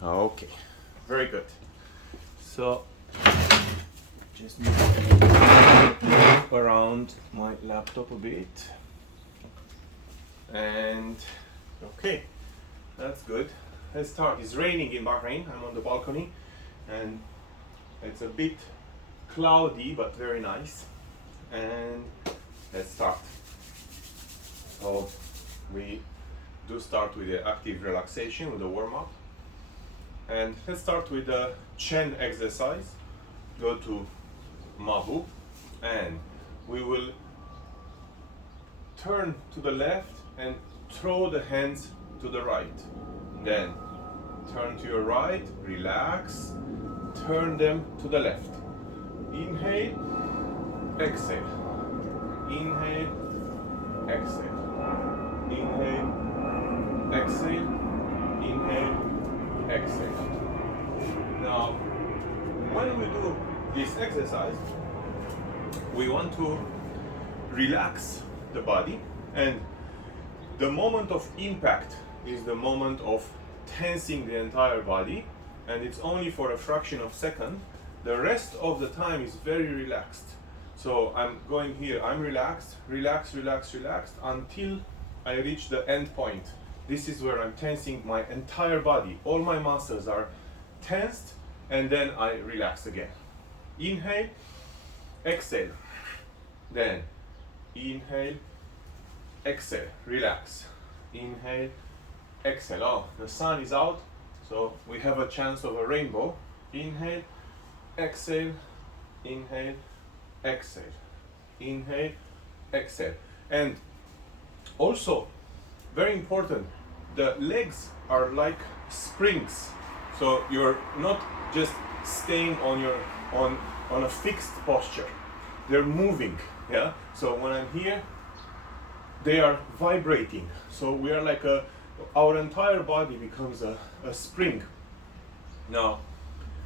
Okay, very good. So just move around my laptop a bit. And okay, that's good. Let's start. It's raining in Bahrain. I'm on the balcony and it's a bit cloudy but very nice. And let's start. So we do start with the active relaxation, with the warm-up. And let's start with the Chen exercise. Go to Mabu and we will turn to the left and throw the hands to the right. Then turn to your right, relax, turn them to the left. Inhale, exhale. Inhale, exhale. Inhale, exhale. Inhale, exhale. Now, when we do this exercise, we want to relax the body, and the moment of impact is the moment of tensing the entire body, and it's only for a fraction of a second. The rest of the time is very relaxed. So I'm going here, I'm relaxed, relaxed, relaxed, relaxed until I reach the end point. This is where I'm tensing my entire body. All my muscles are tensed, and then I relax again. Inhale, exhale. Then inhale, exhale, relax. Inhale, exhale. Oh, the sun is out, so we have a chance of a rainbow. Inhale, exhale, inhale, exhale. Inhale, exhale. And also, very important, the legs are like springs. So you're not just staying on a fixed posture. They're moving, yeah? So when I'm here, they are vibrating. So we are like our entire body becomes a spring. Now,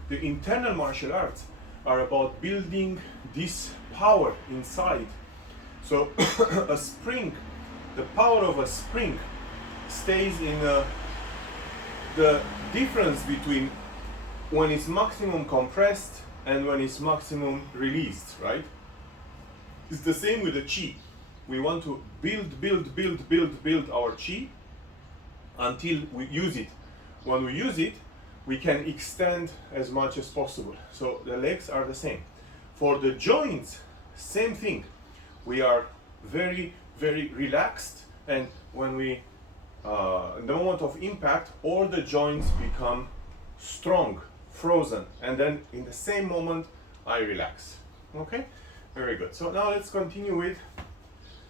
the internal martial arts are about building this power inside. So a spring, the power of a spring stays in the difference between when it's maximum compressed and when it's maximum released, right? It's the same with the chi. We want to build our chi until we use it. When we use it, we can extend as much as possible. So the legs are the same. For the joints, same thing. We are very, very relaxed, and when we in the moment of impact, all the joints become strong, frozen, and then in the same moment I relax. Okay, very good. So now let's continue with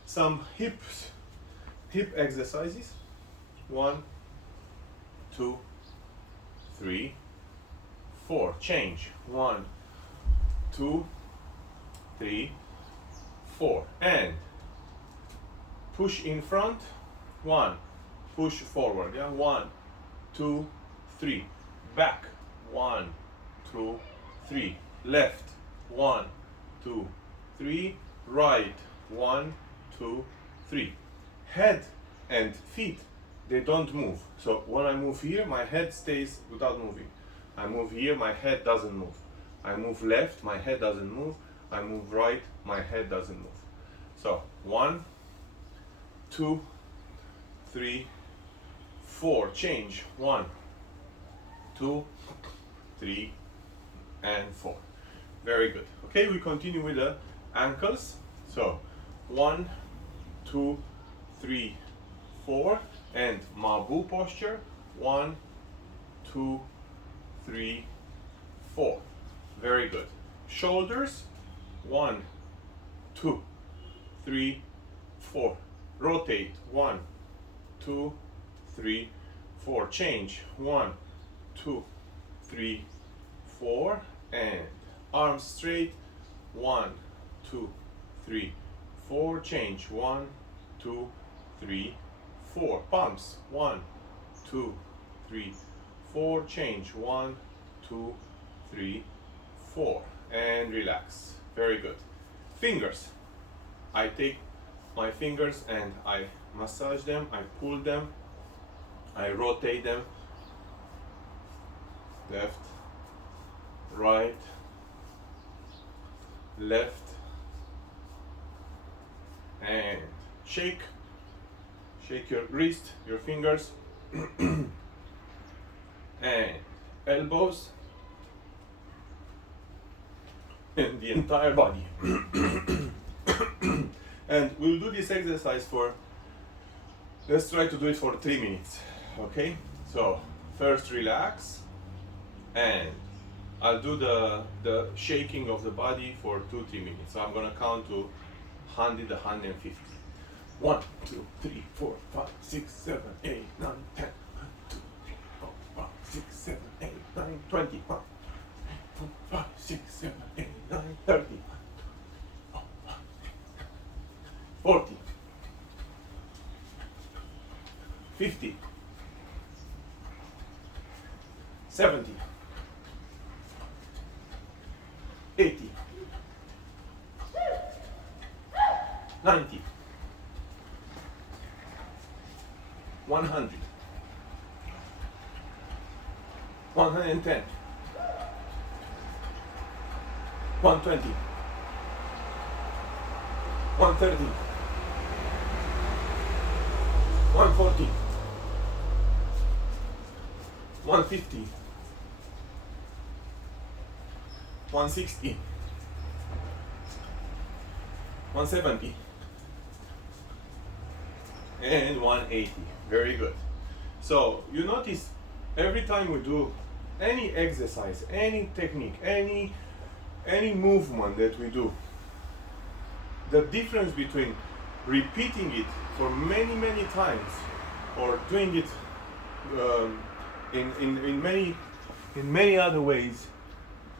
some hip exercises. 1, 2, 3, 4. Change. 1, 2, 3, 4. And push in front. 1. Push forward. Yeah. 1, 2, 3. Back. 1, 2, 3. Left. 1, 2, 3. Right. 1, 2, 3. Head and feet, they don't move. So when I move here, my head stays without moving. I move here, my head doesn't move. I move left, my head doesn't move. I move right, my head doesn't move. So 1, 2, 3, 4. Change. 1, 2, 3, and 4. Very good. Okay, we continue with the ankles. So 1, 2, 3, 4, and Mabu posture. 1, 2, 3, 4. Very good. Shoulders. 1, 2, 3, 4. Rotate. 1, 2, 3, 4. Change. 1, 2, 3, 4, and arms straight. 1, 2, 3, 4. Change. 1, 2, 3, 4. Pumps. 1, 2, 3, 4. Change. 1, 2, 3, 4. And relax. Very good. Fingers. I take my fingers and I massage them, I pull them, I rotate them left, right, left, and shake your wrist, your fingers, and elbows, and the entire body. And we'll do this exercise for, let's try to do it for 3 minutes, okay? So first relax, and I'll do the shaking of the body for 2-3 minutes. So I'm gonna count to 100, 150. 1, 2, 3, 4, 5, 6, 7, 8, 9, 10. 1, 2, 3, 4, 5, 6, 7, 8, 9, 20. 1, 4, 5, 6, 7, 8, 9, 30. 40, 50, 70, 80, 90, 100, 110, 120, 130, 140, 150, 160, 170, and 180. Very good. So you notice every time we do any exercise, any technique, any movement that we do, the difference between repeating it for many times or doing it in many other ways.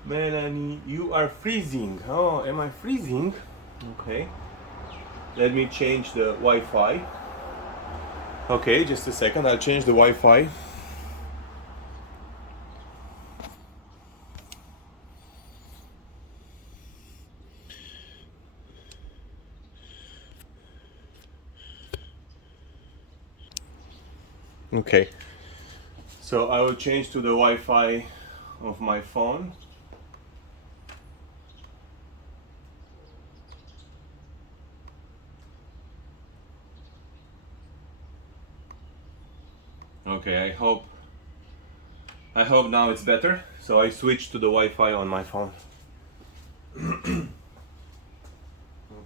Melanie, you are freezing. Oh, am I freezing? Okay, let me change the Wi-Fi. Okay, just a second, I'll change the Wi-Fi. Okay, so I will change to the Wi-Fi of my phone. Okay, I hope now it's better. So I switched to the Wi-Fi on my phone.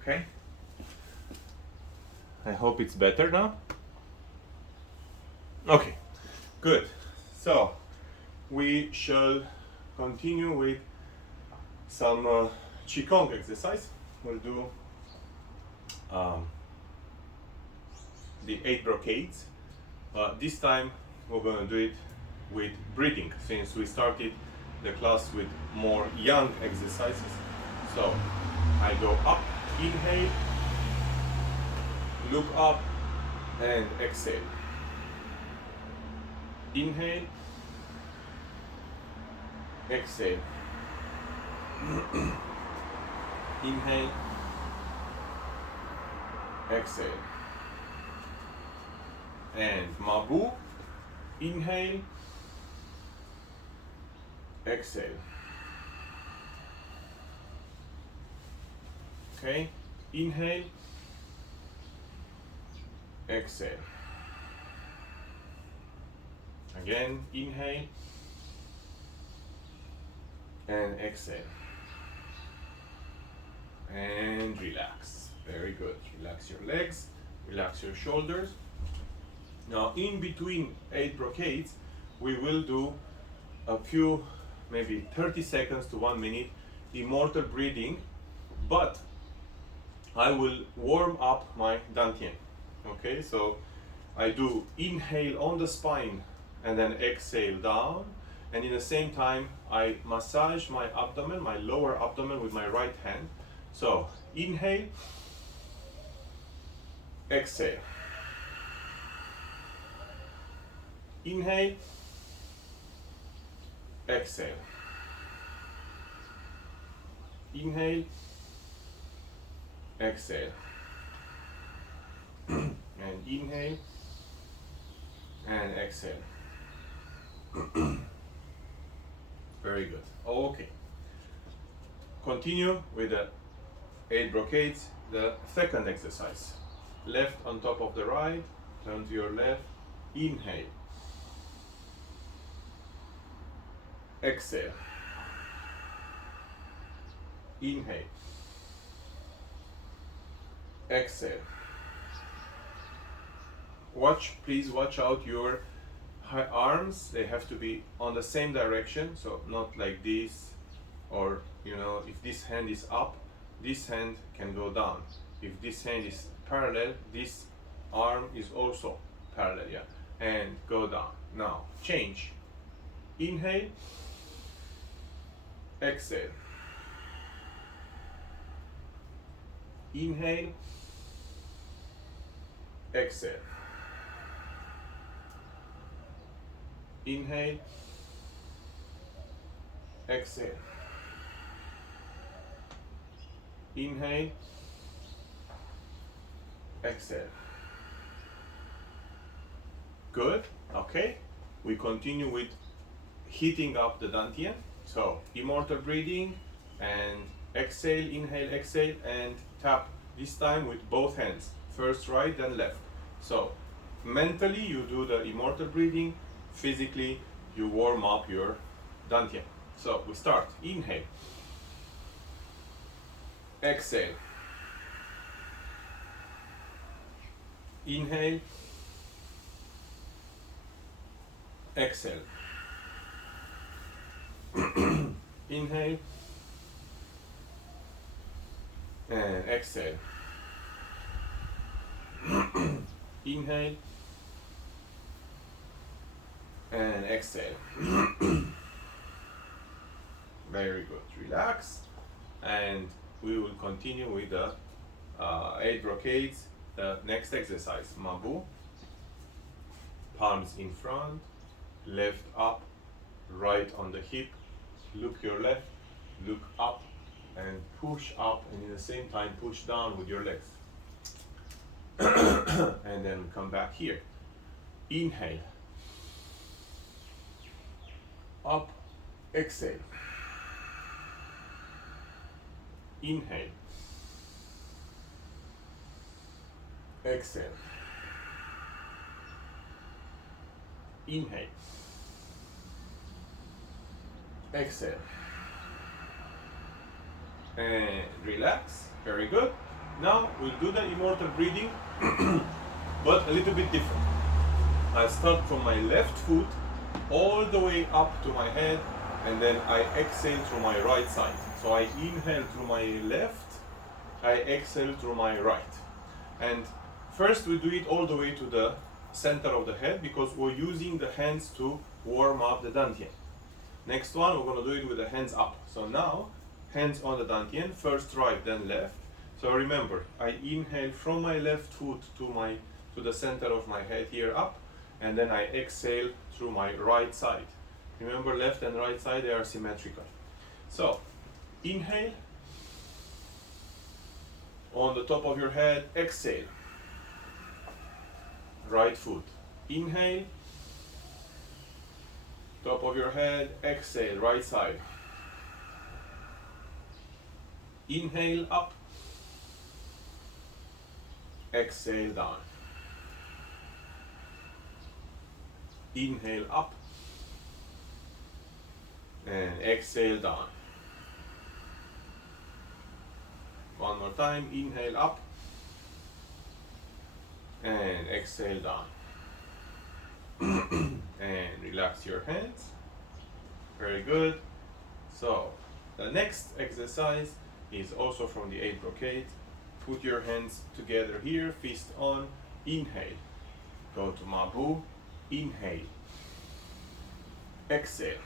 Okay, I hope it's better now. Okay, good. So we shall continue with some Qigong exercise. We'll do the 8 brocades. This time we're going to do it with breathing, since we started the class with more yang exercises. So I go up, inhale, look up, and exhale. Inhale, exhale. Inhale, exhale. And Mabu, inhale, exhale. Okay, inhale, exhale. Again, inhale and exhale. And relax. Very good. Relax your legs, relax your shoulders. Now, in between 8 brocades, we will do a few, maybe 30 seconds to 1 minute immortal breathing, but I will warm up my dantian. Okay, so I do inhale on the spine and then exhale down, and in the same time I massage my abdomen, my lower abdomen, with my right hand. So inhale, exhale. Inhale, exhale. Inhale, exhale. And inhale and exhale. Very good. Okay. Continue with the 8 brocades, the second exercise. Left on top of the right, turn to your left, inhale. Exhale. Inhale. Exhale. Please watch out your arms. They have to be on the same direction, so not like this, or if this hand is up, this hand can go down. If this hand is parallel, this arm is also parallel, yeah, and go down. Now change. Inhale. Exhale. Inhale. Exhale. Inhale. Exhale. Inhale. Exhale. Good. Okay. We continue with heating up the dantian. So immortal breathing and exhale, inhale, exhale, and tap this time with both hands. First right, then left. So mentally you do the immortal breathing, physically you warm up your dantian. So we start. Inhale. Exhale. Inhale. Exhale. Inhale. And exhale. Inhale. And exhale. Very good. Relax. And we will continue with the 8 brocades. The next exercise, Mabu. Palms in front, left up, right on the hip. Look your left, look up, and push up, and at the same time push down with your legs. And then come back here. Inhale. Up, exhale. Inhale. Exhale. Inhale. Exhale. And relax. Very good. Now we'll do the immortal breathing, but a little bit different. I start from my left foot all the way up to my head, and then I exhale through my right side. So I inhale through my left, I exhale through my right. And first we do it all the way to the center of the head, because we're using the hands to warm up the dantian. Next one, we're going to do it with the hands up. So now, hands on the dantian, first right, then left. So remember, I inhale from my left foot to the center of my head here up, and then I exhale through my right side. Remember, left and right side, they are symmetrical. So, inhale, on the top of your head, exhale. Right foot. Inhale, top of your head, exhale, right side. Inhale, up. Exhale, down. Inhale, up. And exhale, down. One more time. Inhale, up. And exhale, down. And relax your hands. Very good. So the next exercise is also from the 8 brocade. Put your hands together here, fist on. Inhale. Go to Mabu. Inhale. Exhale.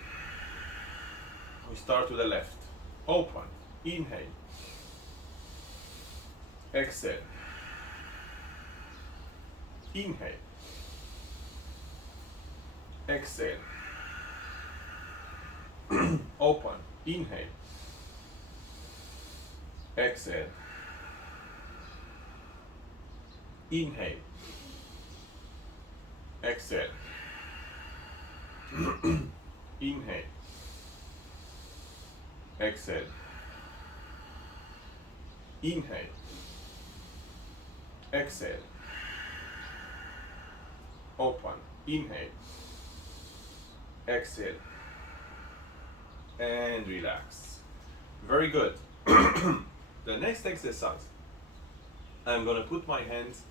We start to the left. Open. Inhale. Exhale. Inhale. Exhale. Open. Inhale. Exhale. Inhale. Exhale. Inhale. exhale, inhale, exhale, open, inhale, exhale, and relax. Very good. The next exercise, I'm gonna put my hands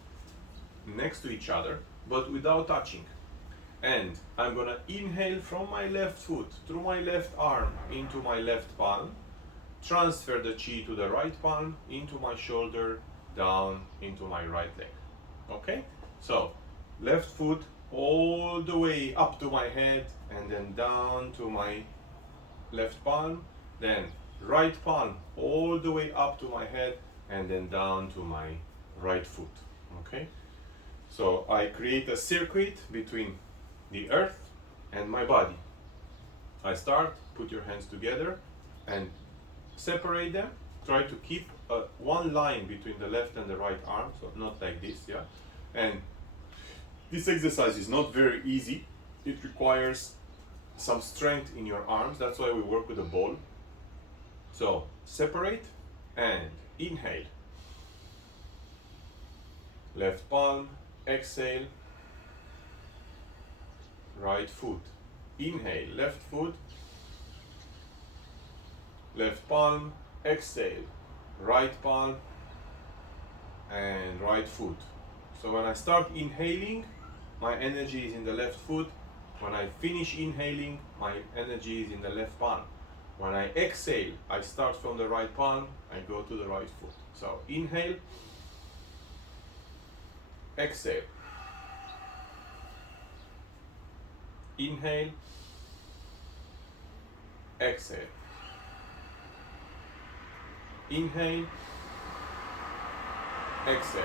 next to each other, but without touching. And I'm gonna inhale from my left foot, through my left arm, into my left palm, transfer the chi to the right palm, into my shoulder, down into my right leg. Okay? So, left foot all the way up to my head, and then down to my left palm, then right palm all the way up to my head, and then down to my right foot. Okay? So I create a circuit between the earth and my body. I start, put your hands together and separate them. Try to keep one line between the left and the right arm, so not like this, yeah? And this exercise is not very easy. It requires some strength in your arms. That's why we work with a ball. So separate and inhale. Left palm, exhale. Right foot. Inhale, left foot. Left palm, exhale. Right palm and right foot. So when I start inhaling, my energy is in the left foot. When I finish inhaling, my energy is in the left palm. When I exhale, I start from the right palm, I go to the right foot. So inhale, exhale. Inhale, exhale. Inhale, exhale.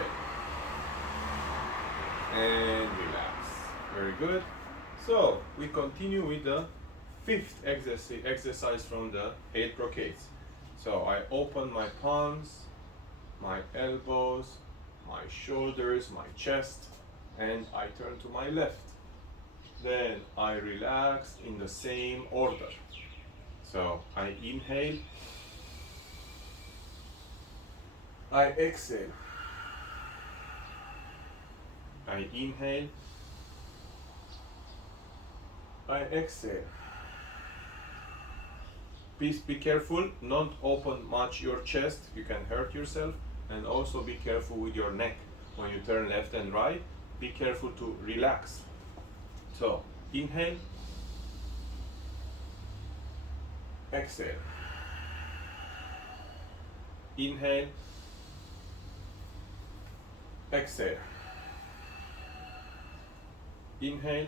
And relax. Very good. So we continue with the fifth exercise from the 8 brocades. So I open my palms, my elbows, my shoulders, my chest, and I turn to my left. Then I relax in the same order. So I inhale, I exhale, I inhale, I exhale. Please be careful, not open much your chest, you can hurt yourself, and also be careful with your neck when you turn left and right. Be careful to relax. So inhale, exhale, inhale, exhale, inhale,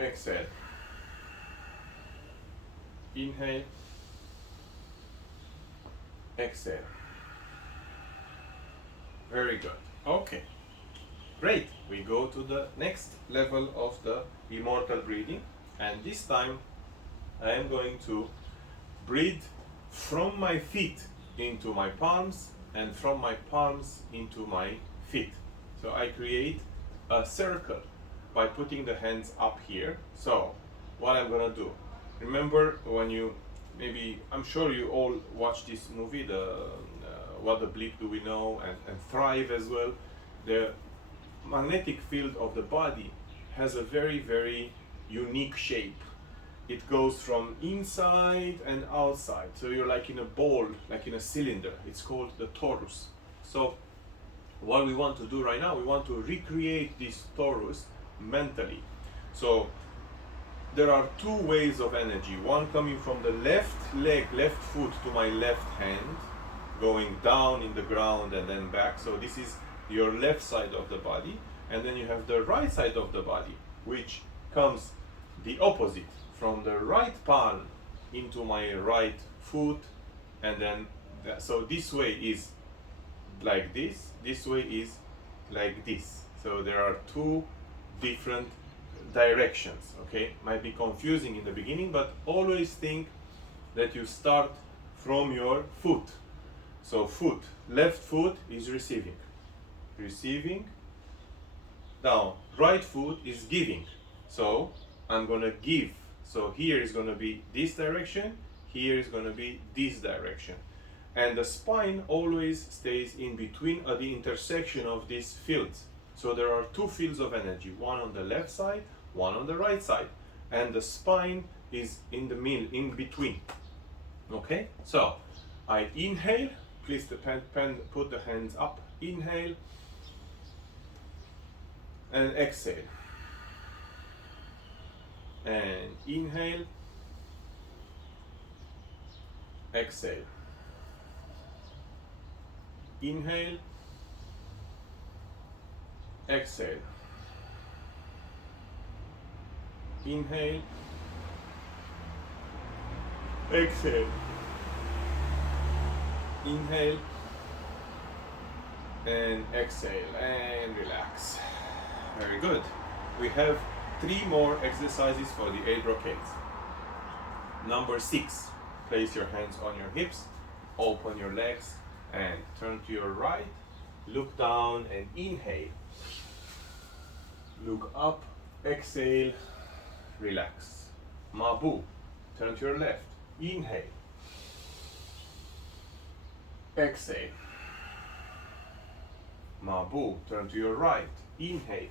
exhale, inhale, exhale. Very good. Okay, great. We go to the next level of the immortal breathing, and this time I am going to breathe from my feet into my palms and from my palms into my feet. So I create a circle by putting the hands up here. So what I'm gonna do, remember when you, maybe, I'm sure you all watched this movie, the What the Bleep Do We Know, and Thrive as well. The magnetic field of the body has a very, very unique shape. It goes from inside and outside. So you're like in a ball, like in a cylinder. It's called the torus. So what we want to do right now, we want to recreate this torus mentally. So there are two waves of energy. One coming from the left leg, left foot to my left hand, going down in the ground and then back. So this is your left side of the body. And then you have the right side of the body, which comes the opposite, from the right palm into my right foot, and then so this way is like this way is like this. So there are two different directions. Okay, might be confusing in the beginning, but always think that you start from your foot. So foot, left foot is receiving, down. Right foot is giving. So I'm gonna give So here is going to be this direction, here is going to be this direction. And the spine always stays in between at the intersection of these fields. So there are two fields of energy, one on the left side, one on the right side. And the spine is in the middle, in between. Okay, so I inhale, please put the hands up, inhale, and exhale. And inhale, exhale. Inhale, exhale. Inhale, exhale. Inhale and exhale and relax. Very good. We have 3 more exercises for the 8 brocades. Number 6, place your hands on your hips, open your legs and turn to your right, look down and inhale. Look up, exhale, relax. Mabu, turn to your left, inhale. Exhale. Mabu, turn to your right, inhale.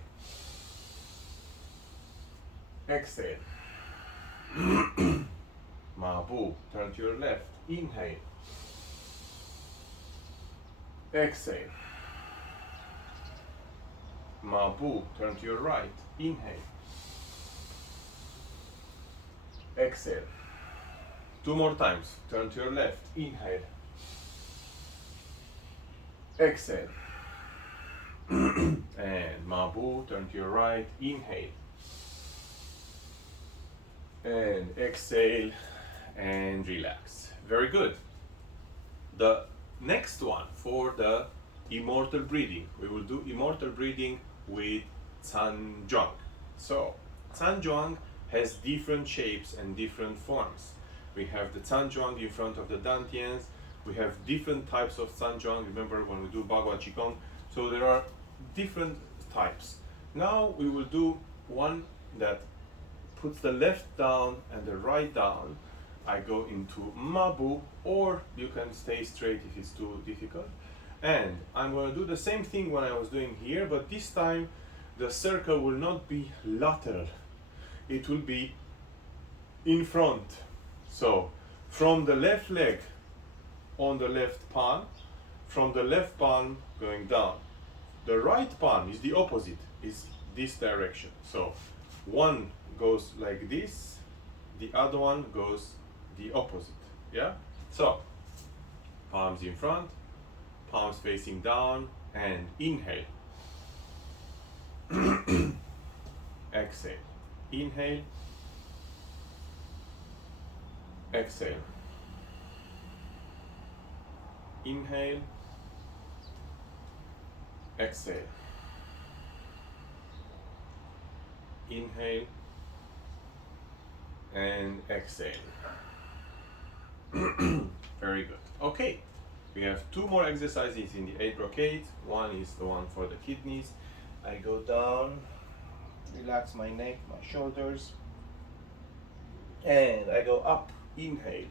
Exhale. Mabu, turn to your left, inhale. Exhale. Mabu, turn to your right, inhale. Exhale. 2 more times, turn to your left, inhale. Exhale. And Mabu, turn to your right, inhale. And exhale and relax. Very good. The next one for the immortal breathing, we will do immortal breathing with Zhanzhuang. So Zhanzhuang has different shapes and different forms. We have the Zhanzhuang in front of the Dantians. We have different types of Zhanzhuang. Remember when we do Bagua Qigong? So there are different types. Now we will do one that puts the left down and the right down. I go into Mabu, or you can stay straight if it's too difficult. And I'm going to do the same thing when I was doing here, but this time the circle will not be lateral. It will be in front. So from the left leg on the left palm, from the left palm going down. The right palm is the opposite, is this direction. So one goes like this, the other one goes the opposite. Yeah? So palms in front, palms facing down, and inhale. Exhale. Inhale. Exhale. Inhale. Exhale. Inhale and exhale. Very good. Okay, we have 2 more exercises in the 8 brocades. One is the one for the kidneys. I go down, relax my neck, my shoulders, and I go up. Inhale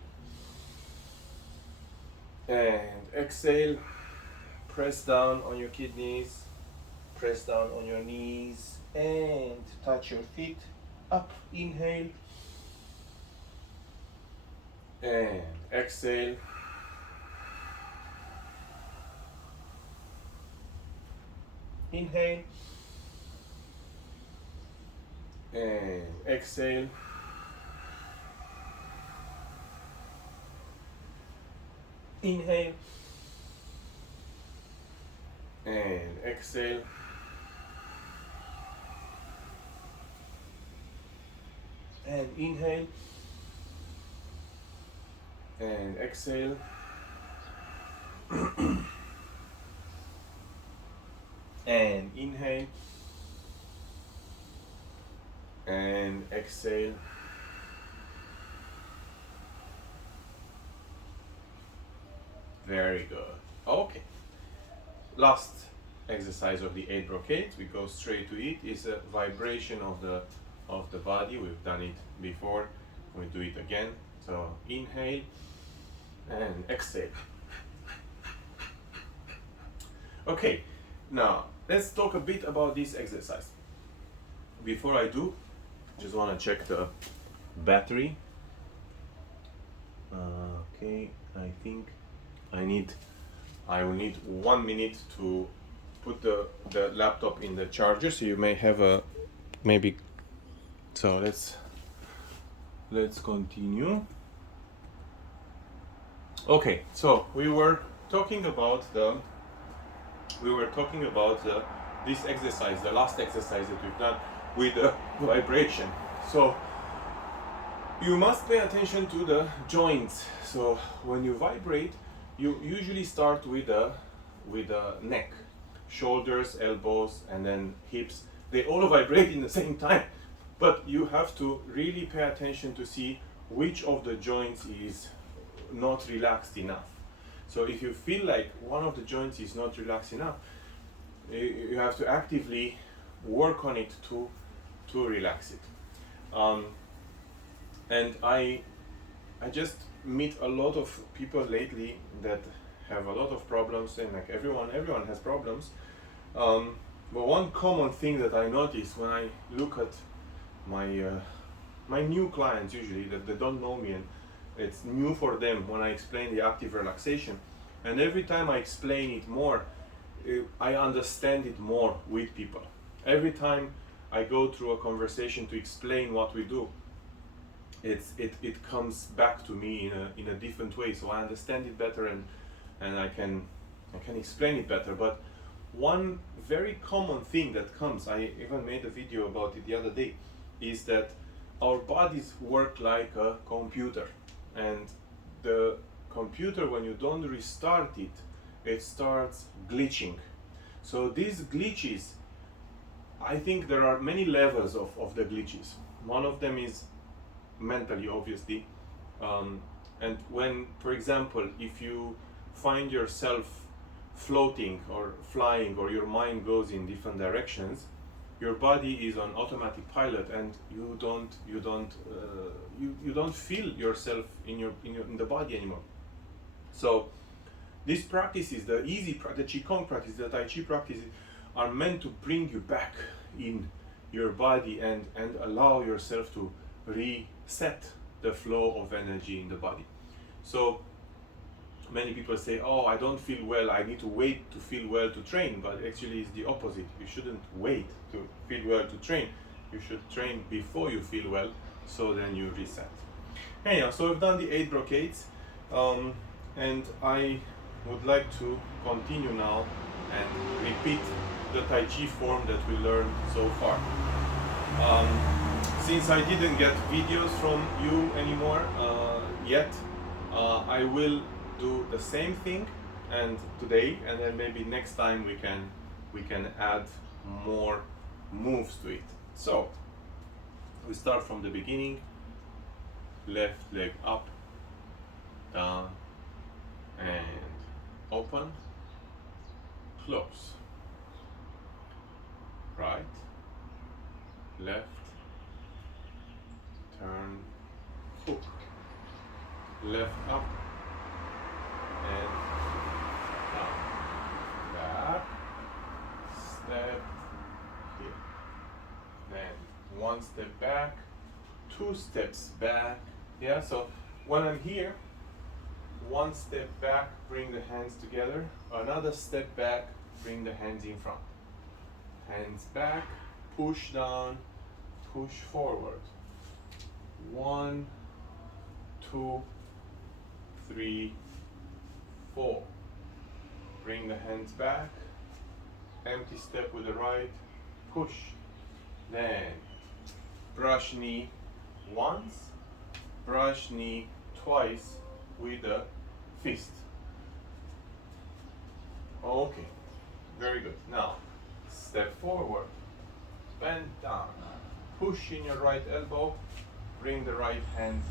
and exhale. Press down on your kidneys, press down on your knees, and touch your feet. Up. Inhale and exhale. Inhale and exhale. Inhale and exhale. And inhale and exhale. And inhale and exhale. Very good. Okay. Last exercise of the 8 brocades, we go straight to it, is a vibration of the body. We've done it before, we do it again. So inhale and exhale. Okay, now let's talk a bit about this exercise. Before I do, just want to check the battery. Okay, I think I will need 1 minute to put the laptop in the charger, so you may have a maybe. So let's continue. Okay, so we were talking about this exercise, the last exercise that we've done with the vibration. So you must pay attention to the joints. So when you vibrate, you usually start with the neck, shoulders, elbows, and then hips. They all vibrate in the same time, but you have to really pay attention to see which of the joints is not relaxed enough. So if you feel like one of the joints is not relaxed enough, you have to actively work on it to relax it. And I just meet a lot of people lately that have a lot of problems, and like everyone has problems. But one common thing that I notice when I look at my new clients, usually that they don't know me and it's new for them, when I explain the active relaxation, and every time I explain it more, I understand it more with people. Every time I go through a conversation to explain what we do, it comes back to me in a different way, so I understand it better and I can explain it better. But one very common thing that comes, I even made a video about it the other day, is that our bodies work like a computer, and the computer, when you don't restart it, it starts glitching. So these glitches, I think there are many levels of the glitches. One of them is mentally, obviously, and when, for example, if you find yourself floating or flying, or your mind goes in different directions, your body is on automatic pilot, and you don't feel yourself in the body anymore. So these practices, the Qigong practice, the Tai Chi practices, are meant to bring you back in your body and allow yourself to reset the flow of energy in the body. So many people say, oh, I don't feel well, I need to wait to feel well to train, but actually it's the opposite. You shouldn't wait to feel well to train. You should train before you feel well, so then you reset. Anyhow, so we've done the 8 brocades, and I would like to continue now and repeat the Tai Chi form that we learned so far. Since I didn't get videos from you anymore yet, I will do the same thing and today, and then maybe next time we can add more moves to it. So we start from the beginning. Left leg up, down, and open, close. Right, left, turn, hook, left up, and down, back, step here, then 1 step back, 2 steps back. Yeah, so when I'm here, 1 step back, bring the hands together, another step back, bring the hands in front, hands back, push down, push forward, 1, 2, 3, 4, bring the hands back, empty step with the right, push, then brush knee once, brush knee twice with the fist. Okay, very good. Now step forward, bend down, push in your right elbow, bring the right hand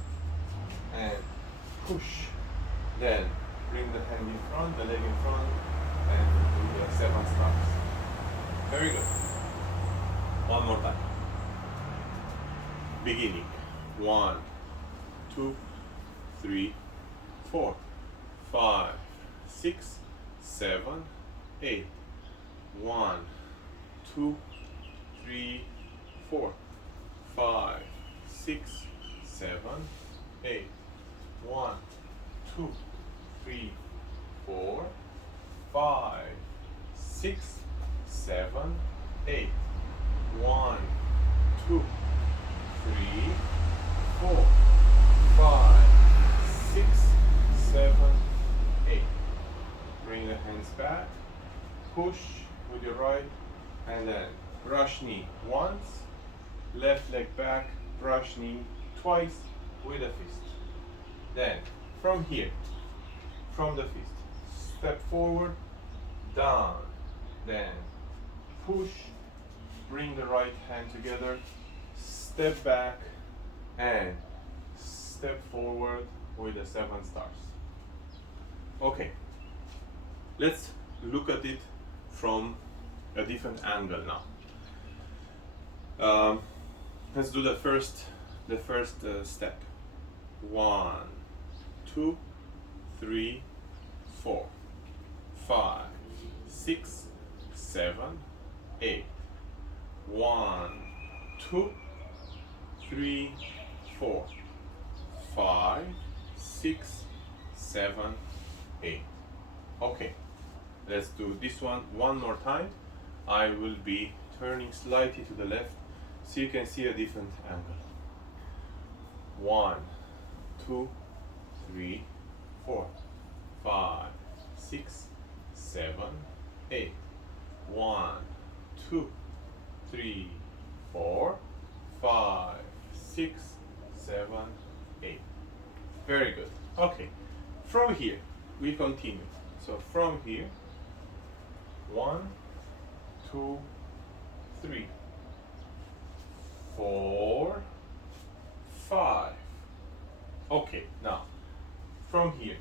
and push, then bring the hand in front, the leg in front, and do the 7 stomps. Very good. One more time. beginning. 1, 2, 3, 4, 5, 6, 7, 8. 1, 2, 3, 4, 5, 6, 7, 8. 1, 2, 3, 4, 5, 6, 7, 8. 1, 2, 3, 4, 5, 6, 7, 8. Bring the hands back. Push with your right, and then brush knee once, left leg back, brush knee twice with a fist. Then from here, from the fist, step forward, down, then push, bring the right hand together, step back, and step forward with the 7 stars. Okay, let's look at it from a different angle now. Let's do the first step. 1, 2, 3, 4, 5, 6, 7, 8. 1, 2, 3, 4, 5, 6, 7, 8. Okay, let's do this one more time. I will be turning slightly to the left so you can see a different angle. 1, 2, 3, 4, 5, 6, 7, 8. 1, 2, 3, 4, 5, 6, 7, 8. Very good. Okay, from here we continue. So from here, 1, 2, 3, 4, 5. Okay, now from here,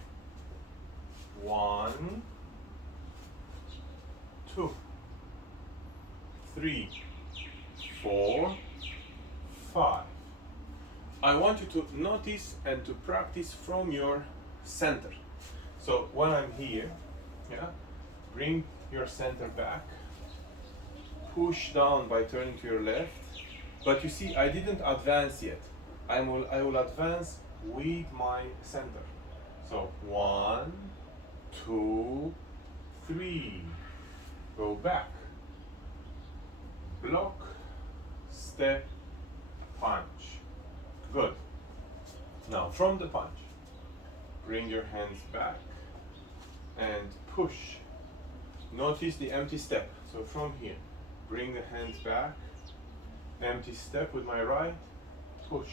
1, 2, 3, 4, 5. I want you to notice and to practice from your center. So when I'm here, bring your center back, push down by turning to your left. But you see, I didn't advance yet. I will advance with my center. So 1, 2, 3. Go back. Block, step, punch. Good. Now from the punch, bring your hands back and push. Notice the empty step. So from here, bring the hands back, empty step with my right, push.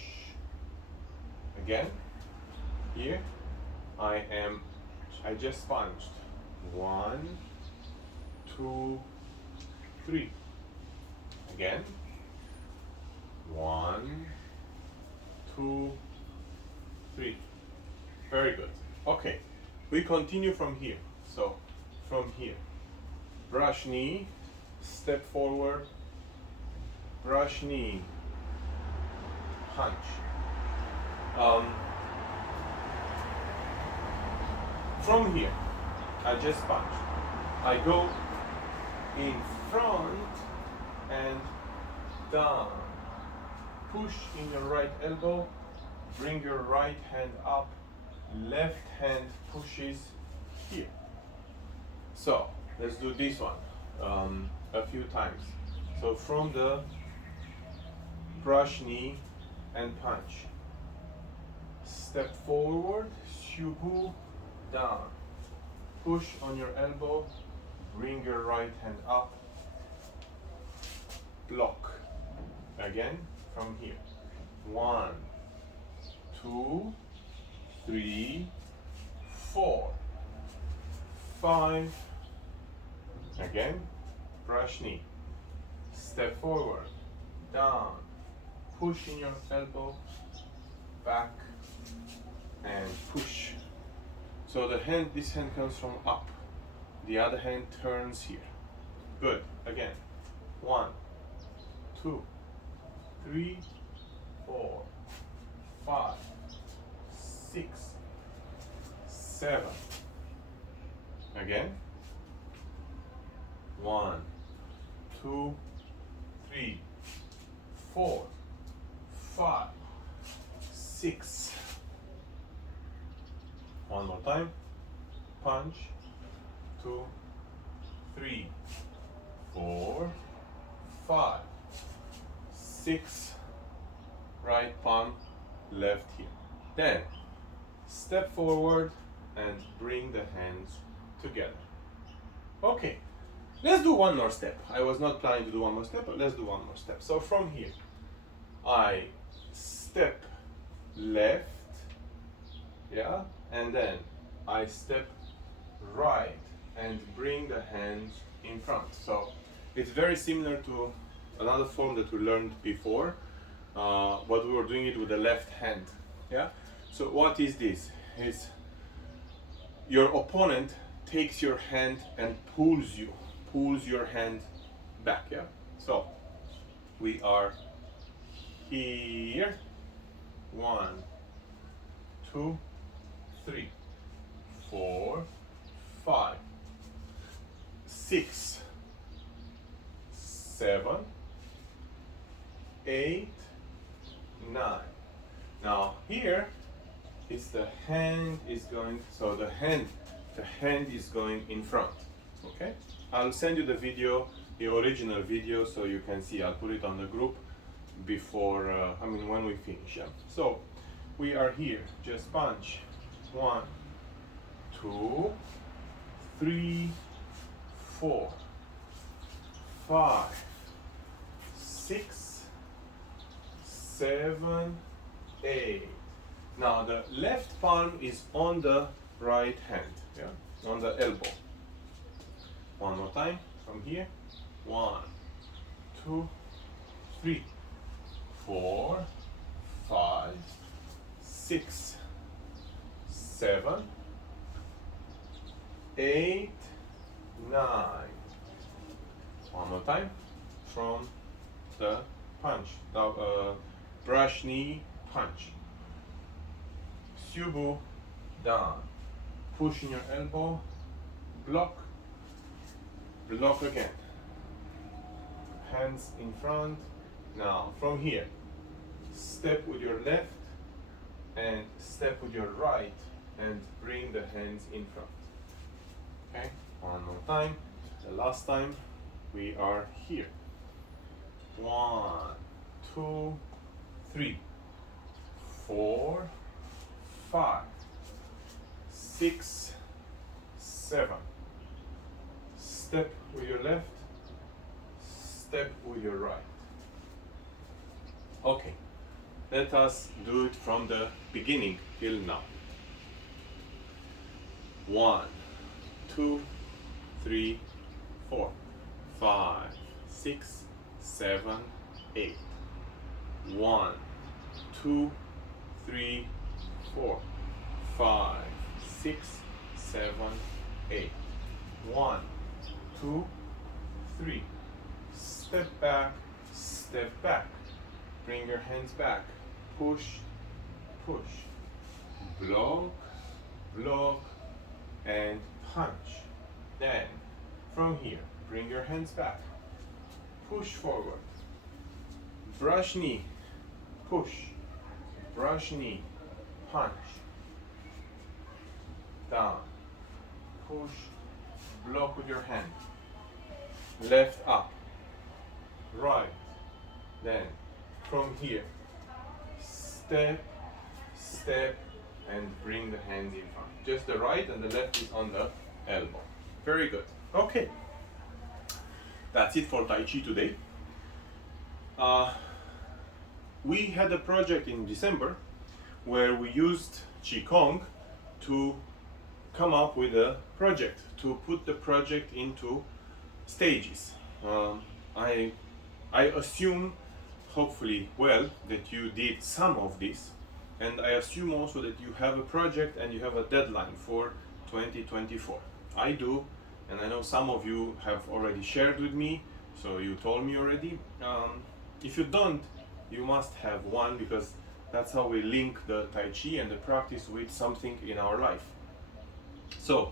Again, here, I just punched. 1, 2, 3. Again, 1, 2, 3. Very good. Okay, we continue from here. So, from here, brush knee, step forward, brush knee, punch. From here, I just punch. I go in front and down. Push in your right elbow, bring your right hand up, left hand pushes here. So let's do this one a few times. So from the brush knee and punch. Step forward, shubu, down. Push on your elbow, bring your right hand up, block. Again, from here. 1, 2, 3, 4, 5. Again, brush knee. Step forward, down. Push in your elbow, back, and push. So this hand comes from up. The other hand turns here. Good. Again. 1, 2, 3, 4, 5, 6, 7. Again. 1, 2, 3, 4, 5, 6. One more time. Punch. 2, 3, 4, 5, 6. Right palm, left heel. Then step forward and bring the hands together. Okay, let's do one more step. I was not planning to do one more step, but let's do one more step. So from here, I step left, yeah, and then I step right and bring the hands in front. So it's very similar to another form that we learned before, but we were doing it with the left hand, yeah. So what is this? It's your opponent takes your hand and pulls your hand back, yeah. So we are here. 1, 2, 3, 4, 5, 6, 7, 8, 9. Now here it's the hand is going, so the hand is going in front. Okay, I'll send you the video, the original video, so you can see. I'll put it on the group before when we finish. Yeah. So we are here, just punch. 1, 2, 3, 4, 5, 6, 7, 8. Now the left palm is on the right hand, yeah, on the elbow. One more time from here. 1, 2, 3, 4, 5, 6, 7, 8, 9. One more time from the punch. Now, brush knee punch. Subu down. Push in your elbow. Block. Block again. Hands in front. Now from here, step with your left and step with your right and bring the hands in front. Okay, one more time. The last time. We are here. 1, 2, 3, 4, 5, 6, 7. Step with your left, step with your right. Okay, let us do it from the beginning till now. 1, 2, 3, 4, 5, 6, 7, 8. 1, 2, 3, 4, 5, 6, 7, 8. 1, 2, 3. Step back, step back. Bring your hands back. Push, push. Block, block, and punch. Then, from here, bring your hands back. Push forward. Brush knee, push. Brush knee, punch. Down. Push, block with your hand. Left up. Right. Then, from here, step, step, and bring the hands in front. Just the right and the left is on the elbow. Very good. Okay. That's it for Tai Chi today. We had a project in December where we used Qigong to come up with a project, to put the project into stages. I assume, hopefully well, that you did some of this, and I assume also that you have a project and you have a deadline for 2024. I do, and I know some of you have already shared with me, so you told me already. If you don't, you must have one, because that's how we link the Tai Chi and the practice with something in our life. So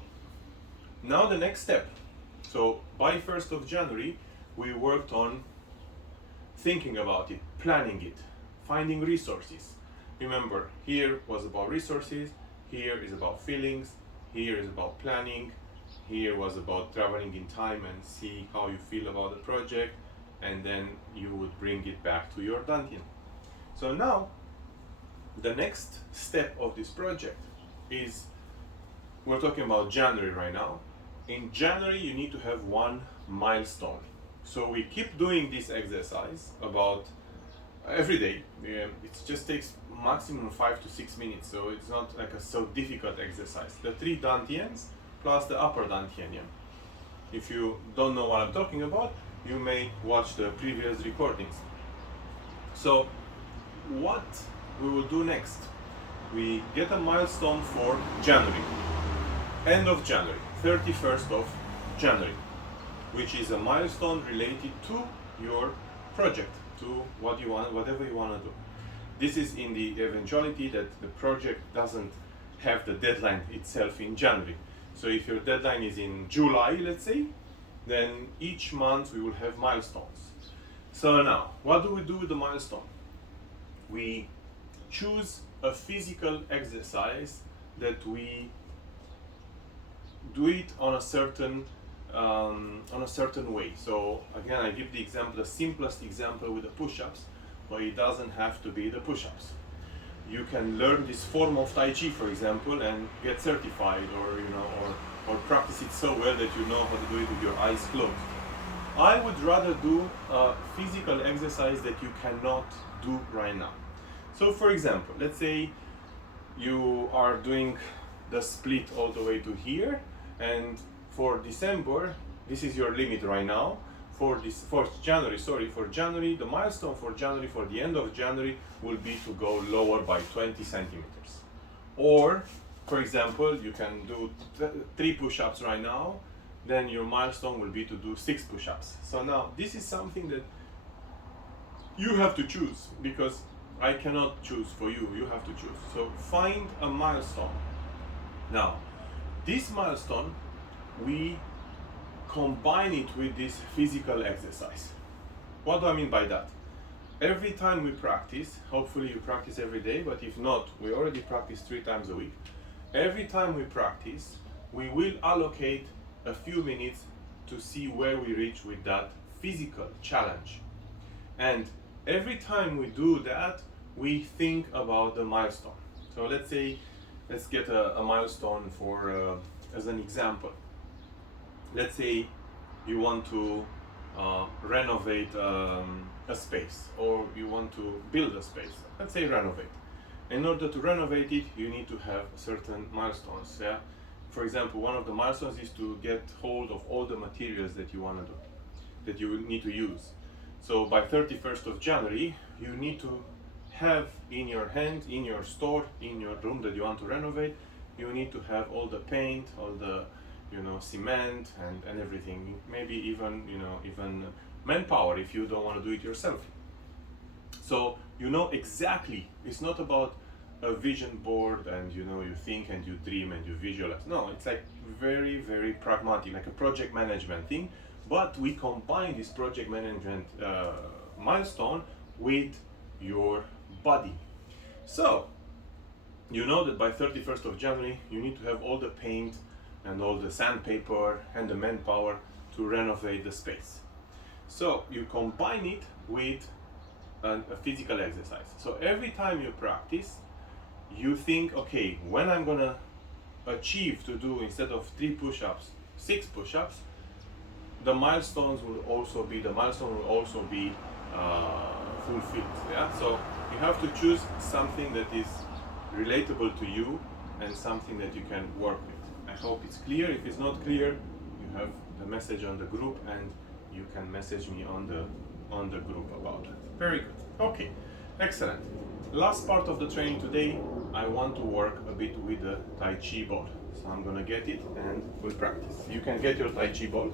now the next step. So by 1st of January, we worked on thinking about it, planning it, finding resources. Remember, here was about resources, here is about feelings, here is about planning, here was about traveling in time and see how you feel about the project, and then you would bring it back to your Dantian. So now, the next step of this project is, we're talking about January right now. In January, you need to have one milestone. So we keep doing this exercise about every day. It just takes maximum 5 to 6 minutes, so it's not like a so difficult exercise. The 3 Dantians plus the upper Dantian. If you don't know what I'm talking about, you may watch the previous recordings. So what we will do next, we get a milestone for January, end of January, 31st of January, which is a milestone related to your project, to what you want, whatever you want to do. This is in the eventuality that the project doesn't have the deadline itself in January. So if your deadline is in July, let's say, then each month we will have milestones. So now, what do we do with the milestone? We choose a physical exercise that we do it on a certain way. So again, I give the example, the simplest example with the push-ups, but it doesn't have to be the push-ups. You can learn this form of Tai Chi, for example, and get certified, or practice it so well that you know how to do it with your eyes closed. I would rather do a physical exercise that you cannot do right now. So for example, let's say you are doing the split all the way to here, and for December, this is your limit right now. For January, the milestone for January, for the end of January, will be to go lower by 20 centimeters. Or, for example, you can do 3 push-ups right now, then your milestone will be to do 6 push-ups. So now, this is something that you have to choose, because I cannot choose for you, you have to choose. So find a milestone. Now, this milestone, we combine it with this physical exercise. What do I mean by that? Every time we practice, hopefully you practice every day, but if not, we already practice 3 times a week. Every time we practice, we will allocate a few minutes to see where we reach with that physical challenge. And every time we do that, we think about the milestone. So let's say, let's get a milestone for, as an example. Let's say you want to renovate a space, or you want to build a space. Let's say renovate. In order to renovate it, you need to have certain milestones. Yeah? For example, one of the milestones is to get hold of all the materials that you want to do, that you need to use. So by 31st of January, you need to have in your hand, in your store, in your room that you want to renovate, you need to have all the paint, all the cement and everything. Maybe even manpower if you don't want to do it yourself. So you know exactly. It's not about a vision board and you think and you dream and you visualize. No, it's like very, very pragmatic, like a project management thing. But we combine this project management milestone with your body. So you know that by 31st of January you need to have all the paint and all the sandpaper and the manpower to renovate the space. So you combine it with a physical exercise. So every time you practice, you think, okay, when I'm gonna achieve to do, instead of 3 push-ups, 6 push-ups, the milestone will also be fulfilled. Yeah? So you have to choose something that is relatable to you and something that you can work with. I hope it's clear. If it's not clear, you have the message on the group and you can message me on the group about it. Very good. Okay, excellent. Last part of the training today, I want to work a bit with the Tai Chi ball. So I'm gonna get it and we'll practice. You can get your Tai Chi ball.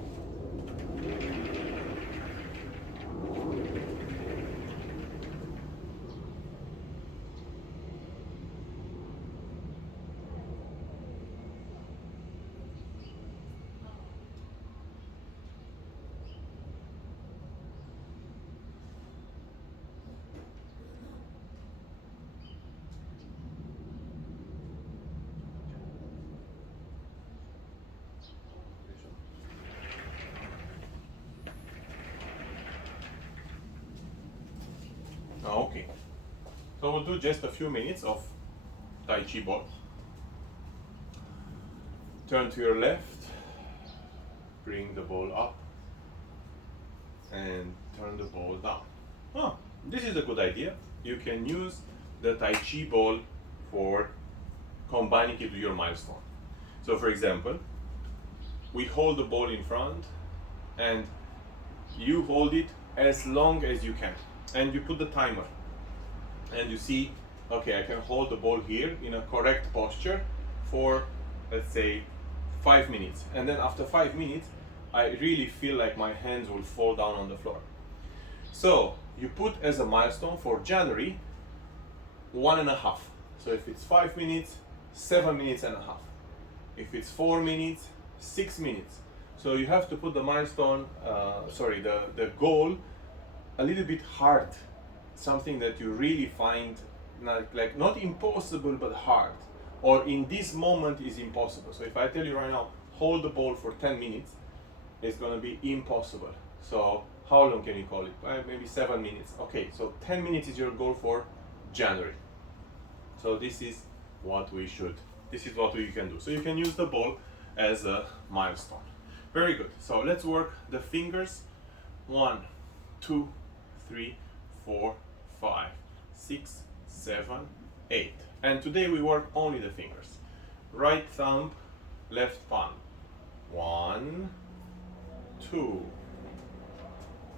So we'll do just a few minutes of Tai Chi ball. Turn to your left, bring the ball up, and turn the ball down. Oh, this is a good idea. You can use the Tai Chi ball for combining it with your milestone. So for example, we hold the ball in front and you hold it as long as you can. And you put the timer. And you see, okay, I can hold the ball here in a correct posture for, let's say, 5 minutes. And then after 5 minutes, I really feel like my hands will fall down on the floor. So you put as a milestone for January 1.5. So if it's 5 minutes, 7 minutes and a half. If it's 4 minutes, 6 minutes. So you have to put the milestone, the goal a little bit hard. Something that you really find not impossible but hard. Or in this moment is impossible. So if I tell you right now, hold the ball for 10 minutes, it's gonna be impossible. So how long can you call it? Maybe 7 minutes. Okay, so 10 minutes is your goal for January. So this is what we can do. So you can use the ball as a milestone. Very good. So let's work the fingers. 1, 2, 3, 4, 5, 6, 7, 8. And today we work only the fingers. Right thumb, left palm. 1, 2.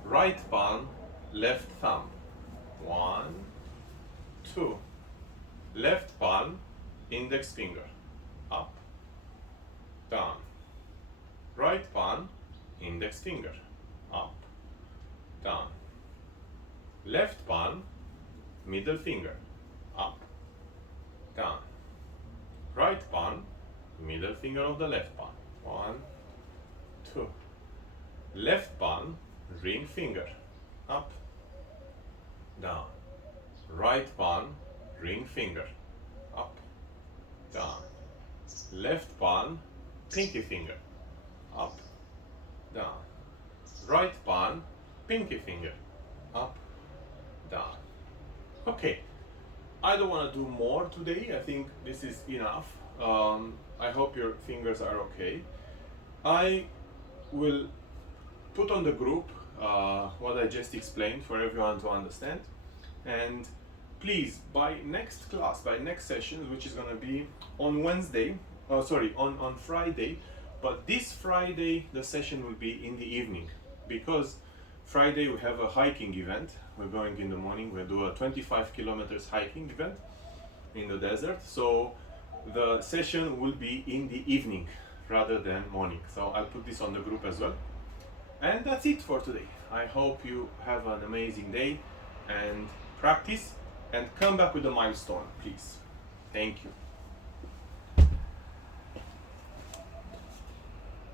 Right palm, left thumb. 1, 2. Left palm, index finger. Up, down. Right palm, index finger. Up, down. Left palm, middle finger. Up, down. Right palm, middle finger of the left palm. 1, 2. Left palm, ring finger. Up, down. Right palm, ring finger. Up, down. Left palm, pinky finger. Up, down. Right palm, pinky finger. Up, down. Okay, I don't want to do more today. I think this is enough. I hope your fingers are okay. I will put on the group what I just explained for everyone to understand. And please, by next class, by next session, which is going to be on on Friday, but this Friday the session will be in the evening, because Friday we have a hiking event. We're going in the morning, we'll do a 25 kilometers hiking event in the desert. So the session will be in the evening rather than morning. So I'll put this on the group as well. And that's it for today. I hope you have an amazing day and practice and come back with a milestone, please. Thank you.